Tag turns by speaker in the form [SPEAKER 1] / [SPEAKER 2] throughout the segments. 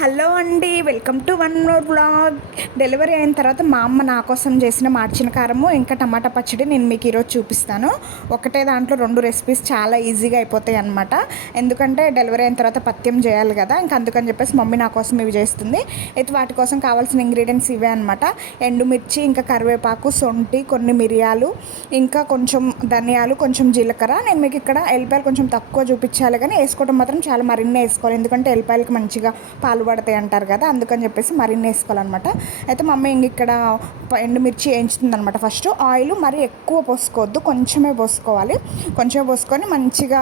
[SPEAKER 1] Hello అండి welcome to one more blog delivery అయిన తర్వాత మా అమ్మ నా కోసం చేసిన మార్చిన కారము ఇంకా టమాటా పచ్చడి నేను మీకు ఈరోజు చూపిస్తాను. ఒకటే దాంట్లో రెండు రెసిపీస్ చాలా ఈజీగా అయిపోతాయి అనమాట ఎందుకంటే డెలివరీ అయిన తర్వాత పత్యం చేయాలి కదా ఇంకా అందుకని చెప్పేసి మమ్మీ నా కోసం ఇవి చేస్తుంది. అయితే వాటి కోసం కావాల్సిన ఇంగ్రీడియంట్స్ ఇవే అనమాట ఎండుమిర్చి ఇంకా కరివేపాకు సొంటి కొన్ని మిరియాలు ఇంకా కొంచెం ధనియాలు కొంచెం జీలకర్ర. నేను మీకు ఇక్కడ ఎల్లిపాయలు కొంచెం తక్కువ చూపించాలి కానీ వేసుకోవడం మాత్రం చాలా మరిన్ని వేసుకోవాలి. ఎందుకంటే ఎల్లిపాయలకి మంచిగా పాలు పడతాయి అంటారు కదా అందుకని చెప్పేసి మరిన్ని వేసుకోవాలన్నమాట. అయితే మమ్మీ ఇంక ఇక్కడ ఎండుమిర్చి వేయించుతుంది అనమాట ఫస్ట్ ఆయిల్ మరీ ఎక్కువ పోసుకోవద్దు కొంచెమే పోసుకోవాలి. కొంచెమే పోసుకొని మంచిగా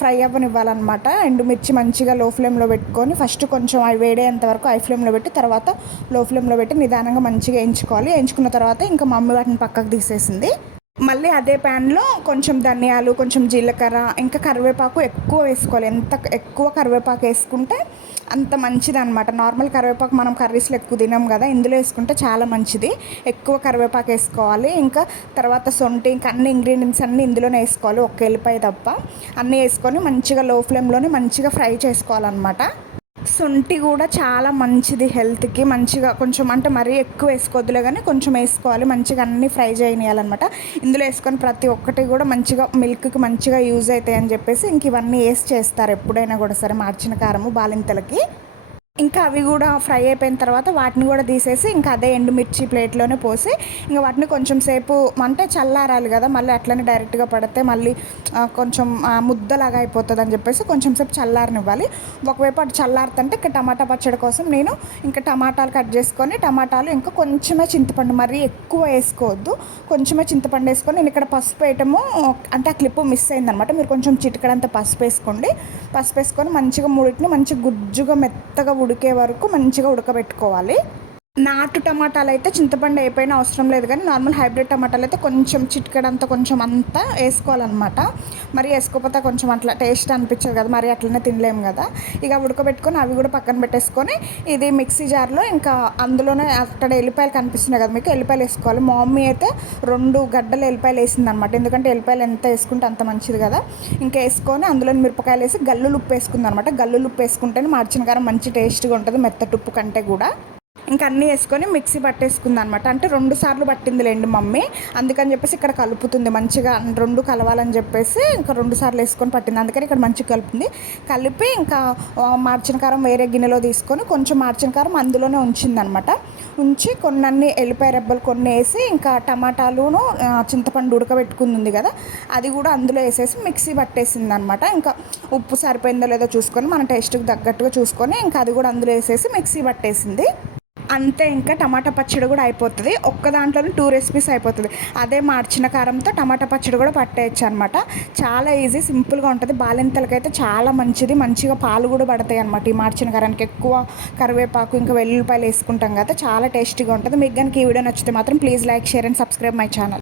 [SPEAKER 1] ఫ్రై అవ్వనివ్వాలన్నమాట. ఎండుమిర్చి మంచిగా లో ఫ్లేమ్లో పెట్టుకొని ఫస్ట్ కొంచెం అవి వేడేంత వరకు హై ఫ్లేమ్లో పెట్టి తర్వాత లో ఫ్లేమ్లో పెట్టి నిదానంగా మంచిగా వేయించుకోవాలి. వేయించుకున్న తర్వాత ఇంకా మమ్మీ వాటిని పక్కకు తీసేసింది. మళ్ళీ అదే ప్యాన్లో కొంచెం ధనియాలు కొంచెం జీలకర్ర ఇంకా కరివేపాకు ఎక్కువ వేసుకోవాలి. ఎంత ఎక్కువ కరివేపాకు వేసుకుంటే అంత మంచిది అనమాట నార్మల్ కరివేపాకు మనం కర్రీస్లో ఎక్కువ తినాం కదా ఇందులో వేసుకుంటే చాలా మంచిది. ఎక్కువ కరివేపాకు వేసుకోవాలి. ఇంకా తర్వాత సొంటి ఇంకా అన్ని ఇంగ్రీడియంట్స్ అన్నీ ఇందులోనే వేసుకోవాలి. ఒక్క వెళ్ళిపోయి తప్ప. అన్నీ వేసుకొని మంచిగా లో ఫ్లేమ్లోనే మంచిగా ఫ్రై చేసుకోవాలన్నమాట. శొంఠి కూడా చాలా మంచిది హెల్త్కి. మంచిగా కొంచెం అంటే మరీ ఎక్కువ వేసుకోవద్దులే కానీ కొంచెం వేసుకోవాలి. మంచిగా అన్ని ఫ్రై చేయనియాలన్నమాట. ఇందులో వేసుకొని ప్రతి ఒక్కటి కూడా మంచిగా మిల్క్కి మంచిగా యూజ్ అవుతాయి అని చెప్పేసి ఇంక ఇవన్నీ వేసి చేస్తారు ఎప్పుడైనా కూడా సరే మార్చిన కారము బాలింతలకి. ఇంకా అవి కూడా ఫ్రై అయిపోయిన తర్వాత వాటిని కూడా తీసేసి ఇంకా అదే ఎండుమిర్చి ప్లేట్లోనే పోసి ఇంకా వాటిని కొంచెం సేపు అంటే చల్లారాలి కదా మళ్ళీ అట్లనే డైరెక్ట్గా పడితే మళ్ళీ కొంచెం ముద్దలాగా అయిపోతుంది అని చెప్పేసి కొంచెం సేపు చల్లారనివ్వాలి. ఒకవైపు అటు చల్లారుతుంటే ఇంకా టమాటా పచ్చడి కోసం నేను ఇంకా టమాటాలు కట్ చేసుకొని టమాటాలు ఇంకా కొంచెమే చింతపండు మరీ ఎక్కువ వేసుకోవద్దు. కొంచెమే చింతపండు వేసుకొని నేను ఇక్కడ పసుపు వేయటము అంటే ఆ క్లిప్ మిస్ అయిందనమాట. మీరు కొంచెం చిటికడంత పసుపు వేసుకోండి. పసుపు వేసుకొని మంచిగా ముడిటిని మంచిగా గుజ్జుగా మెత్తగా ఉడికే వరకు మంచిగా ఉడకబెట్టుకోవాలి. నాటు టమాటాలు అయితే చింతపండు అయిపోయినా అవసరం లేదు కానీ నార్మల్ హైబ్రిడ్ టమాటాలు అయితే కొంచెం చిట్కడంతా కొంచెం అంతా వేసుకోవాలన్నమాట. మరి వేసుకోకపోతే కొంచెం అట్లా టేస్ట్ అనిపించదు కదా మరి అట్లనే తినలేము కదా. ఇక ఉడకబెట్టుకొని అవి కూడా పక్కన పెట్టేసుకొని ఇది మిక్సీ జార్లో ఇంకా అందులోనే అక్కడ ఎల్లిపాయలు కనిపిస్తున్నాయి కదా మీకు ఎల్లిపాయలు వేసుకోవాలి. మా మమ్మీ అయితే రెండు గడ్డలు ఎల్లిపాయలు వేసిందనమాట ఎందుకంటే ఎల్లిపాయలు ఎంత వేసుకుంటే అంత మంచిది కదా. ఇంకా వేసుకొని అందులో మిరపకాయలు వేసి గల్లులు ఉప్పు వేసుకుందనమాట గల్లులు ఉప్పు వేసుకుంటేనే మార్చిన కారం మంచి టేస్ట్గా ఉంటుంది మెత్తటుప్పు కంటే కూడా. ఇంకా అన్నీ వేసుకొని మిక్సీ పట్టేసుకుంది అనమాట అంటే రెండు సార్లు పట్టిందిలేండి మమ్మీ. అందుకని చెప్పేసి ఇక్కడ కలుపుతుంది మంచిగా. రెండు కలవాలని చెప్పేసి ఇంకా రెండు సార్లు వేసుకొని పట్టింది. అందుకని ఇక్కడ మంచిగా కలుపుతుంది. కలిపి ఇంకా మార్చిన కారం వేరే గిన్నెలో తీసుకొని కొంచెం మార్చిన కారం అందులోనే ఉంచిందనమాట. ఉంచి కొన్ని ఎల్లిపాయ రెబ్బలు కొన్ని వేసి ఇంకా టమాటాలును చింతపండు ఉడకబెట్టుకుంది కదా అది కూడా అందులో వేసేసి మిక్సీ పట్టేసింది అనమాట ఇంకా ఉప్పు సరిపోయిందో లేదో చూసుకొని మన టేస్ట్కి తగ్గట్టుగా చూసుకొని ఇంకా అది కూడా అందులో వేసేసి మిక్సీ పట్టేసింది. అంతే ఇంకా టమాటా పచ్చడి కూడా అయిపోతుంది. ఒక్క దాంట్లోనే టూ రెసిపీస్ అయిపోతుంది. అదే మార్చిన కారంతో టమాటా పచ్చడి కూడా పట్టేయచ్చు అనమాట చాలా ఈజీ సింపుల్గా ఉంటుంది. బాలింతలకైతే చాలా మంచిది. మంచిగా పాలు కూడా పడతాయి అనమాట ఈ మార్చిన కారానికి. ఎక్కువ కరివేపాకు ఇంకా వెల్లుల్లిపాయలు వేసుకుంటాం కదా చాలా టేస్టీగా ఉంటుంది. మీకు కనుక ఈ వీడియో నచ్చితే మాత్రం please like share and subscribe my channel